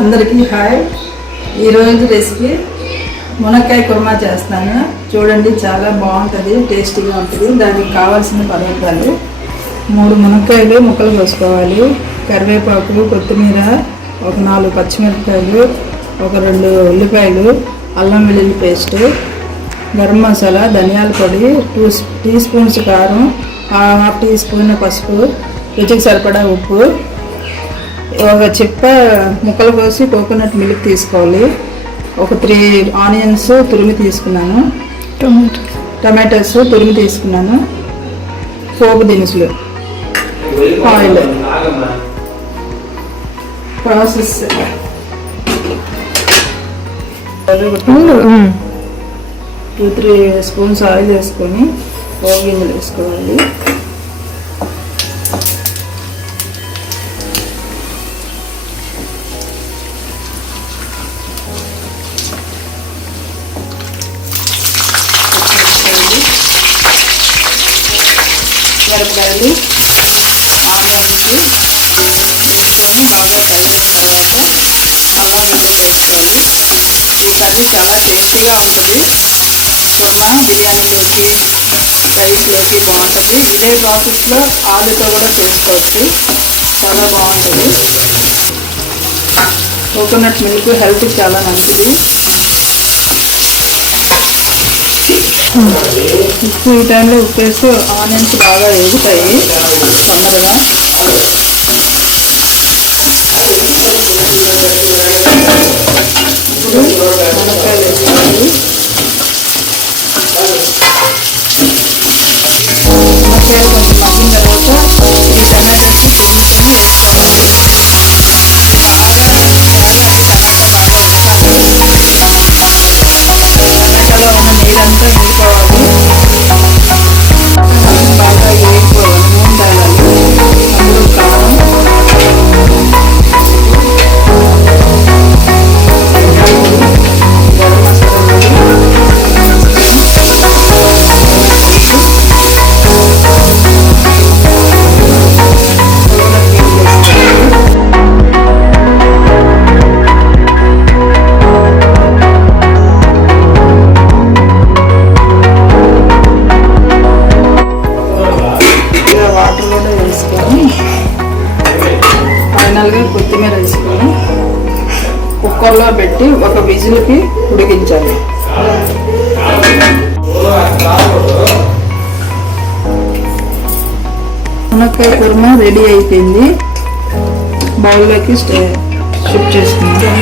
అందరికీ హాయ్. ఈరోజు రెసిపీ మునక్కాయ కుర్మా చేస్తాను. చూడండి, చాలా బాగుంటుంది, టేస్టీగా ఉంటుంది. దానికి కావాల్సిన పదార్థాలు: 3 మునక్కాయలు ముక్కలు కోసుకోవాలి, కరివేపాకు, కొత్తిమీర, ఒక 4 పచ్చిమిరపకాయలు, ఒక 2 ఉల్లిపాయలు, అల్లం వెల్లుల్లి పేస్ట్, గరం మసాలా, ధనియాల పొడి, 2 టీ స్పూన్స్ కారం, 1/2 టీ స్పూన్ పసుపు, రుచికి సరిపడా ఉప్పు, ఒక చిప్ప ముక్కలు కోసి కోకోనట్ మిల్క్ తీసుకోవాలి, ఒక 3 ఆనియన్స్ తురిమి తీసుకున్నాను, టమాటోస్ తురిమి తీసుకున్నాను, పోపు దినుసులు, ఆయిల్. ప్రాసెస్: 2-3 స్పూన్స్ ఆయిల్ వేసుకొని పోపు గింజలు వేసుకోవాలి. మిరపకాయలు, ఆనియన్స్ వేసుకొని బాగా ఫ్రై అయిన తర్వాత అల్లం వెల్లుల్లి వేసుకోవాలి. ఈ కర్రీ చాలా టేస్టీగా ఉంటుంది. కుర్మా బిర్యానీలోకి, రైస్లోకి బాగుంటుంది. ఇదే ప్రాసెస్లో ఆలుతో కూడా చేసుకోవచ్చు, చాలా బాగుంటుంది. కోకోనట్ మిల్క్ హెల్త్కి చాలా మంచిది. ఉప్పు ఈ టైంలో ఉప్పు వేస్తే ఆనియన్స్ బాగా వేగుతాయి తొందరగా. ఇప్పుడు మునక్కాయలు వేసుకోవాలి. మునక్కాయలు కొంచెం మగ్గిన తర్వాత ఈ టమాటోస్ తీసుకొని వేసుకోవాలి. టమాటాలో ఉన్న నీళ్ళంతా వేసుకోవాలి. బాగా వేగిపోవాలి, నూనె తాగాలి. అందులో కారం, గరం మసాలా పొడి, వాటర్ కూడా వేసుకొని ఫైనల్గా కొత్తిమీర వేసుకొని కుక్కర్లో పెట్టి ఒక విజిల్కి ఉడికించాలి. మునక్కాయ కుర్మా రెడీ అయిపోయింది. బౌల్లోకి షిఫ్ట్ చేసుకుందాం.